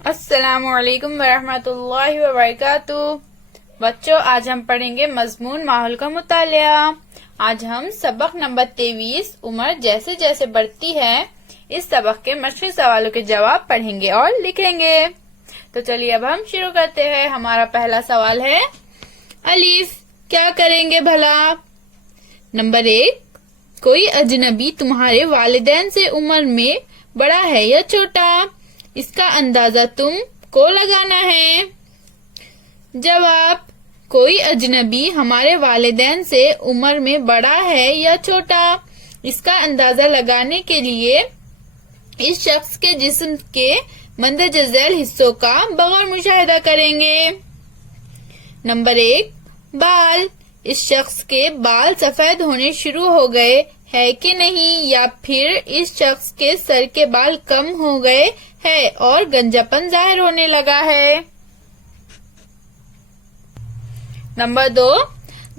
السلام علیکم ورحمۃ اللہ وبرکاتہ۔ بچوں، آج ہم پڑھیں گے مضمون ماحول کا مطالعہ۔ آج ہم سبق نمبر 23 عمر جیسے جیسے بڑھتی ہے اس سبق کے مشقی سوالوں کے جواب پڑھیں گے اور لکھیں گے۔ تو چلیے اب ہم شروع کرتے ہیں۔ ہمارا پہلا سوال ہے الف، کیا کریں گے بھلا؟ نمبر 1، کوئی اجنبی تمہارے والدین سے عمر میں بڑا ہے یا چھوٹا؟ اس کا اندازہ تم کو لگانا ہے۔ جواب، کوئی اجنبی ہمارے والدین سے عمر میں بڑا ہے یا چھوٹا، اس کا اندازہ لگانے کے لیے اس شخص کے جسم کے مندرجہ ذیل حصوں کا بغور مشاہدہ کریں گے۔ نمبر 1، بال، اس شخص کے بال سفید ہونے شروع ہو گئے ہے کہ نہیں، یا پھر اس شخص کے سر کے بال کم ہو گئے ہے اور گنجاپن ظاہر ہونے لگا ہے۔ نمبر 2،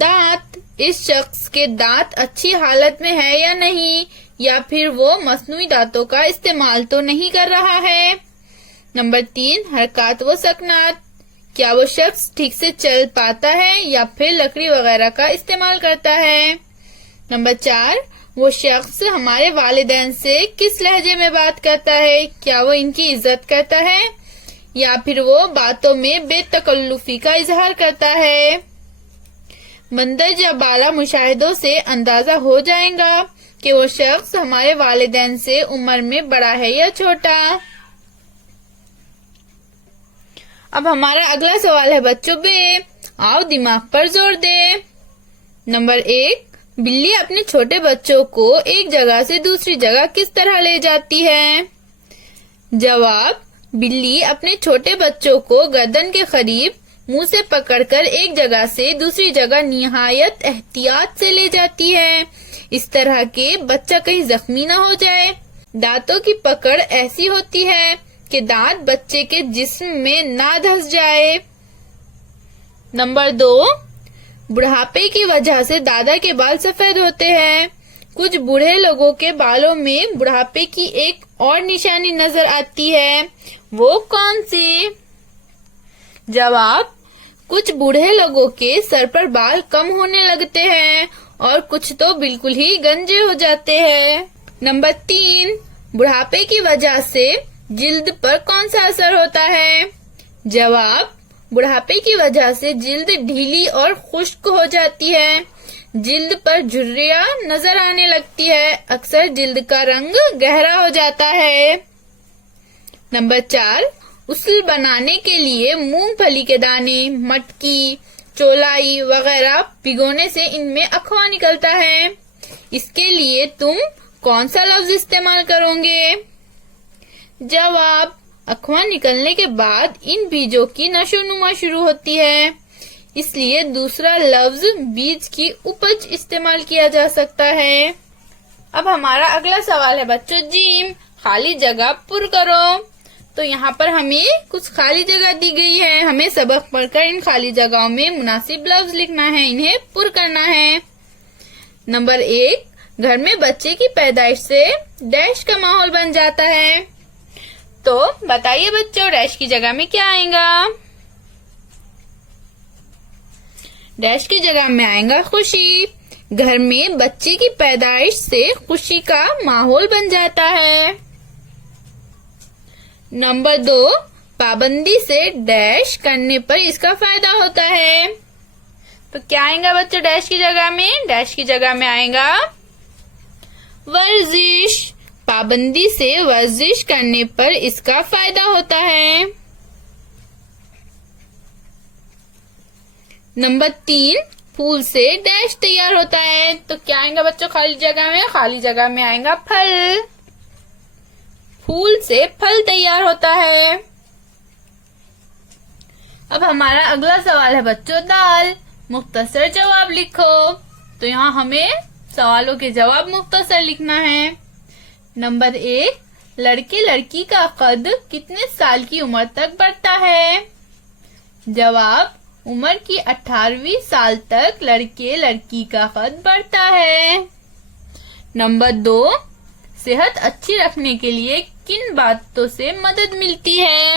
دانت، اس شخص کے دانت اچھی حالت میں ہے یا نہیں، یا پھر وہ مصنوعی دانتوں کا استعمال تو نہیں کر رہا ہے۔ نمبر 3، حرکات و سکنات، کیا وہ شخص ٹھیک سے چل پاتا ہے یا پھر لکڑی وغیرہ کا استعمال کرتا ہے۔ نمبر 4، وہ شخص ہمارے والدین سے کس لہجے میں بات کرتا ہے، کیا وہ ان کی عزت کرتا ہے یا پھر وہ باتوں میں بے تکلفی کا اظہار کرتا ہے۔ مندرجہ بالا مشاہدوں سے اندازہ ہو جائے گا کہ وہ شخص ہمارے والدین سے عمر میں بڑا ہے یا چھوٹا۔ اب ہمارا اگلا سوال ہے بچوں بے، آؤ دماغ پر زور دے۔ نمبر 1، بلی اپنے چھوٹے بچوں کو ایک جگہ سے دوسری جگہ کس طرح لے جاتی ہے؟ جواب، بلی اپنے چھوٹے بچوں کو گردن کے قریب منہ سے پکڑ کر ایک جگہ سے دوسری جگہ نہایت احتیاط سے لے جاتی ہے، اس طرح کہ بچہ کہیں زخمی نہ ہو جائے۔ دانتوں کی پکڑ ایسی ہوتی ہے کہ دانت بچے کے جسم میں نہ دھس جائے۔ نمبر 2، بڑھاپے کی وجہ سے دادا کے بال سفید ہوتے ہیں۔ کچھ بوڑھے لوگوں کے بالوں میں بڑھاپے کی ایک اور نشانی نظر آتی ہے، وہ کون سی؟ جواب، کچھ بوڑھے لوگوں کے سر پر بال کم ہونے لگتے ہیں اور کچھ تو بالکل ہی گنجے ہو جاتے ہیں۔ نمبر 3، بڑھاپے کی وجہ سے جلد پر کون سا اثر ہوتا ہے؟ جواب، بڑھاپے کی وجہ سے جلد ڈھیلی اور خشک ہو جاتی ہے، جلد پر جھریاں نظر آنے لگتی ہے، اکثر جلد کا رنگ گہرا ہو جاتا ہے۔ نمبر 4، غسل بنانے کے لیے مونگ پھلی کے دانے، مٹکی، چولائی وغیرہ بھگونے سے ان میں اخوا نکلتا ہے، اس کے لیے تم کون سا لفظ استعمال کرو گے؟ جواب، اخوا نکلنے کے بعد ان بیجوں کی نشو نما شروع ہوتی ہے، اس لیے دوسرا لفظ بیج کی اپج استعمال کیا جا سکتا ہے۔ اب ہمارا اگلا سوال ہے بچوں جیم، خالی جگہ پر کرو۔ تو یہاں پر ہمیں کچھ خالی جگہ دی گئی ہے، ہمیں سبق پڑھ کر ان خالی جگہوں میں مناسب لفظ لکھنا ہے، انہیں پر کرنا ہے۔ نمبر 1، گھر میں بچے کی پیدائش سے ڈیش کا ماحول بن جاتا ہے۔ تو بتائیے بچوں، ڈیش کی جگہ میں کیا آئے گا؟ ڈیش کی جگہ میں آئے گا خوشی۔ گھر میں بچے کی پیدائش سے خوشی کا ماحول بن جاتا ہے۔ نمبر 2، پابندی سے ڈیش کرنے پر اس کا فائدہ ہوتا ہے۔ تو کیا آئے گا بچوں ڈیش کی جگہ میں؟ ڈیش کی جگہ میں آئے گا ورزش۔ پابندی سے ورزش کرنے پر اس کا فائدہ ہوتا ہے۔ نمبر 3، پھول سے ڈیش تیار ہوتا ہے۔ تو کیا آئے گا بچوں خالی جگہ میں؟ خالی جگہ میں آئے گا پھل۔ پھول سے پھل تیار ہوتا ہے۔ اب ہمارا اگلا سوال ہے بچوں دال، مختصر جواب لکھو۔ تو یہاں ہمیں سوالوں کے جواب مختصر لکھنا ہے۔ نمبر 1، لڑکے لڑکی کا قد کتنے سال کی عمر تک بڑھتا ہے؟ جواب، عمر کی 18ویں سال تک لڑکے لڑکی کا قد بڑھتا ہے۔ نمبر 2، صحت اچھی رکھنے کے لیے کن باتوں سے مدد ملتی ہے؟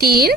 3,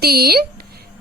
3,